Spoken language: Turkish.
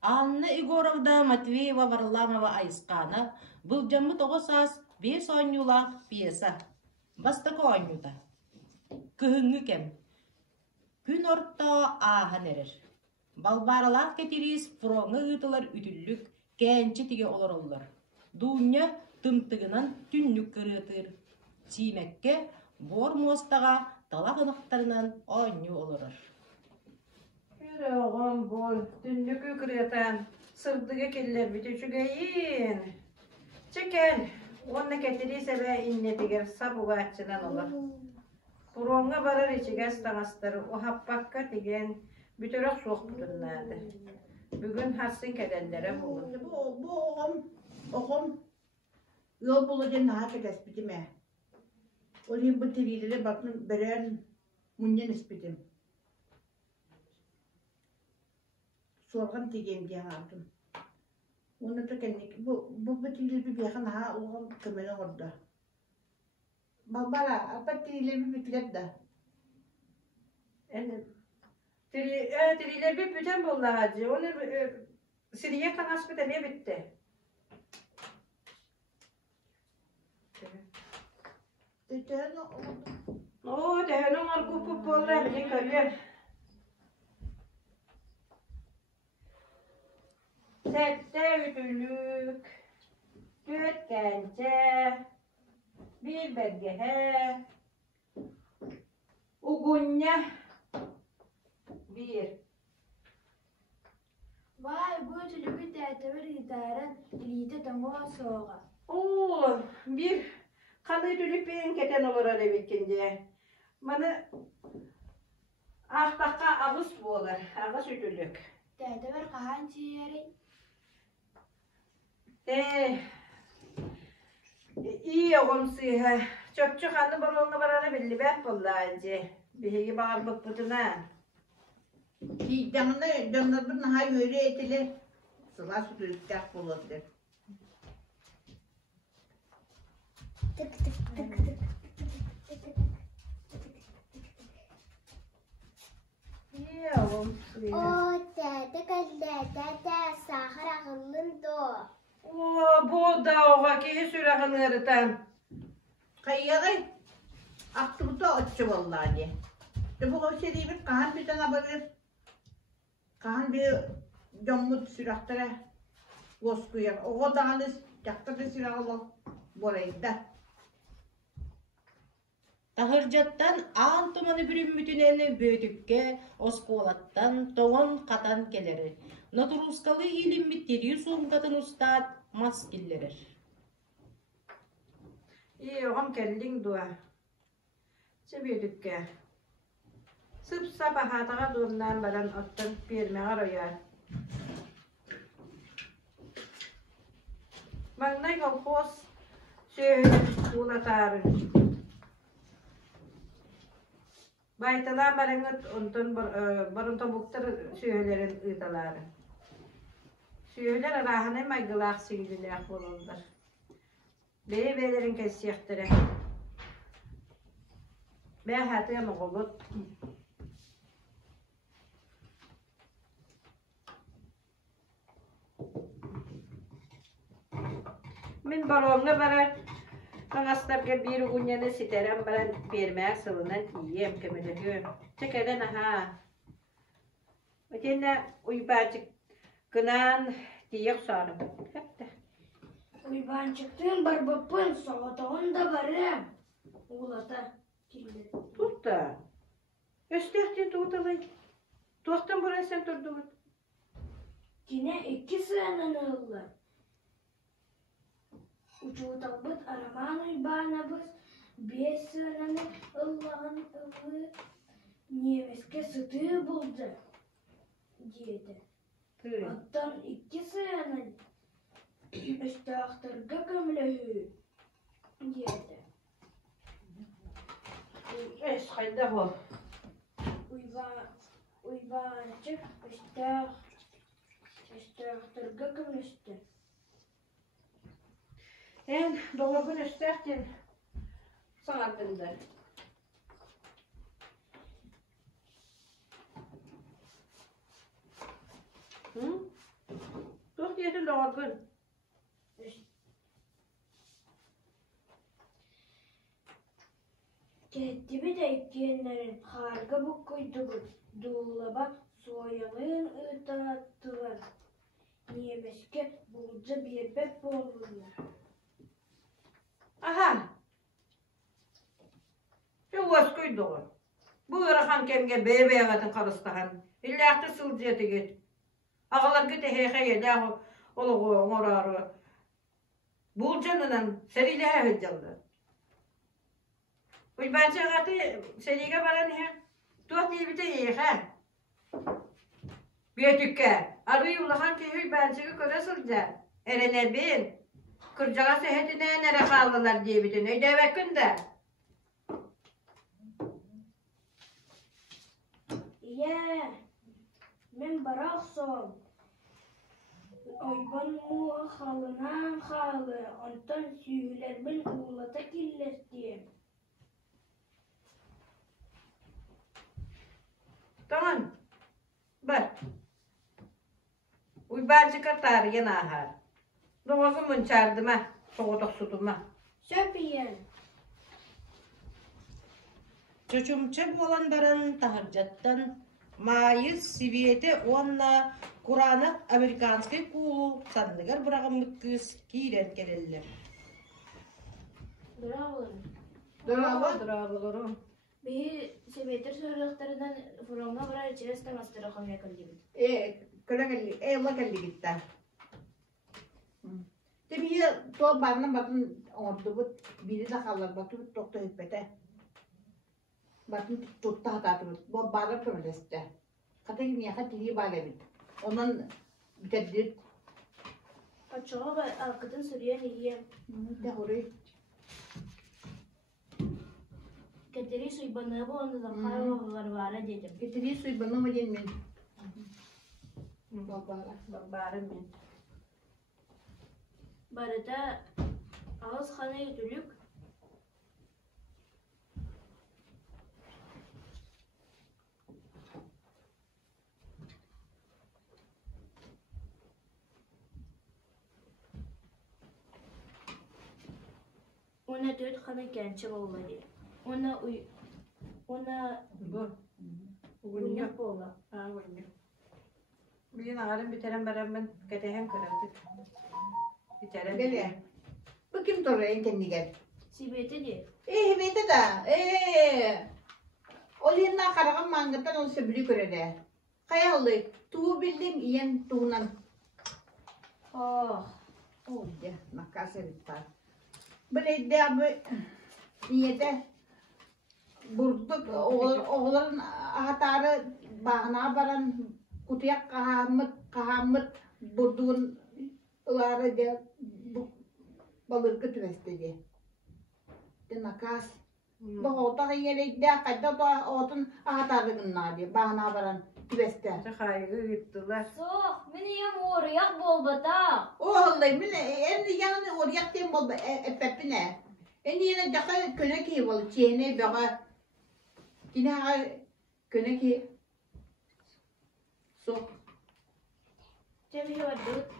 Анна Егоровна Матвеева Варламова Айскана был жаммы тоғысас 5 ойнулақ пьеса. Бастықы ойнута. Күхіңі кем. Күн орта ағын ерер. Балбаралақ кетеріз фроңы ұтылар үтілік кәнчі теге олар олар. Дуnya тымтығынан түннік кірітір. Симекке бор мостаға талақ ынықтарынан ойну оларыр. Oğlum bol, dünlük ükreten, sırdığı killer bütüçügeyin. Çeken, onu getiriyse be innetiger sabuğa açılan olur. Buronga barar içige stanastırı, o happakka digen bütürük soğuk budunlardı. Bugün harsın kedellere bulun. Bu oğum yol bulacağın daha çok espitim. Olayım bu terileri bakın birer munyan espitim. Sorgan tegem diye aldım. Onu da kendik bu terileri bir yakın ha oğum kımene orada. Babara apa terileri bir bitler de. Teriler bir bütün buldu hacı. Onu Siriye kanas ne bitti. Oo, tehno var bu bolla bir kariyer. Sette ütülük, dört gence, bir belgehe, ugunya, bir. Vay bu ütülüğü tertibir gitaren iliyde tango soğuğa. Oo, bir kanı ütülük beyin keten olur öyle bitince. Bana ahtakka ağız bu olur, ağız ütülük. Tertibir kahan çiyeri. İyi olumsuz. Çöpçü kanı balonuna barana belli ben vallahi. Bir bağır bıkbıtına. Ki canını daha yürü etilir. Sıla su dürüstek bulabilir. Tık tık tık tık. İyi olumsuz. O tete kalle tete sahara kıllın do. Oo, bu da oğa ki süre kanırıtan. Kayyağı aklımda açı vallahi. Bu o şey bir kahan bir tane böyle kahan bir camut sürahtara voskuyan. O da yaktı sürahlı borayda. Tahırjattan ağın tumanı bir mütüneni böğütükke oskolattan toğun katan keleri. Naturuskalı ilim bittiri soğumkatın ustad maskillerir. İyi oğam kendin dua. Çebiyedükke. Sıp sabahatağa durumdan baran ottan birme arayar. Magnay kolkos şöyle kulatarı. Baytalar barangat ondan barın tabuktar şöylerin ıdaları. Şöyler rahane maygılak sildiler bulundur. Beylerin kesiyektere. Ben hataya mağlup. Min balonga barar. Kangaslarga bir unyana siteram baran vermeye sılınan iyiyem kemede. Çekeden aha. Ötene uybacık kınan diyek sarım. Hatta. Uyban çıktığın barbapın soğutağın da barı. Uğlata kirli. Tut da. Östehtin tuğdalayın. Tuğdan buraya sen durduğun. Yine 2 sıranın ıllı. Uçuğu tabut araman uybana bız. 5 sıranın ıllağın ıllı. Niyemeske sıtığı buldu. Diyedi. Attan 2 sıranın üstü aktırga gömleği. Diyedi. Es hayda o. Uybancık üstü aktırga gömleği. En dolabın östehtin sanatında. Hı? Yetin doğurgun. Kettibi de ekkenlerin harga bu kuydu duğlaba soyalığın ıtattılar. Niyemeske bulca bir bep bolurlar. Aha. Şu vaskoy doğur. Bu ırakan kemge bebe agatın karıstahan. İllahtı sılcıyatı git. Ağalar git heyhe dahu oluğu orarı. Bulcanının seriyle hevcaldı. Uy ben çağatı seriyle bana ne? Tuğat diye bir de heyhe. Bir tükke. Arıyı ulakan ki hüy ben çıkı köre sılca. Erene bin. Kırcağa sehetine nere kaldılar diye bir de. Neyde evekünde? Ya, men barak son. Oyban mu halına halı. Ondan süyüler ben uğlata killerdi. Tamam. Bak. Uy ben çıkartar yine ahar. Doğru mun çağırdım ha. Soğuduk suduma. Söpiyen. Çöçümçe bolanların tahırjаттан майыз сибиете онна Куранат американский кулу санныгар бырагымыт кыз киирен келеллер. Bravo. Bravo. Bir sebeter sorularından forma var içerisinde master kalmaya kaldım. Ella geldi gitti. Tabii ya to barna batın ordu bu biri de kalır batı doktor hüpete. Batın tutta hata tut. Bu barra pörleste. Kata gibi yakat liye bağlı bit. Ondan biterdir. Açığa ve arkadan soruya niye? De orayı. Keteri suyu bu onu da kaybollar var dedim. Getiriyor suyu bana mı gelmeyin? Babara. Barbarım ben. Barada ağız kana yutuluk. Ona dört kana gençe olmalı. Ona Bu. bunyak ola. Ha bu. Bir ağrım biterim ben katehem kırıldık. Biterim. Böyle. Bu kim torayın kendi gel. Sibete de. Bende da. Olayınlar karakan mangıtan onu söbülü körede. Kayalı. Tuğu bildim iyen tuğunan. Oh. Oh ya makası bitar. Böyle de abi niyete burduk oğların ahatarı bağına baran kutuyak kahamıt burduğun ıları de balır kütüveste de. De makas. Bu ota yere de kadda da otun ahatarı diye bağına baran kütüveste. Kaygı gittiler. Soğuk. Beni yem oraya bol bata. Oğlum bile en yani oraya tem bol pepine. En yine daha könek iyi bol çiğne baga. Yine ha könek iyi. So Tabii vardı.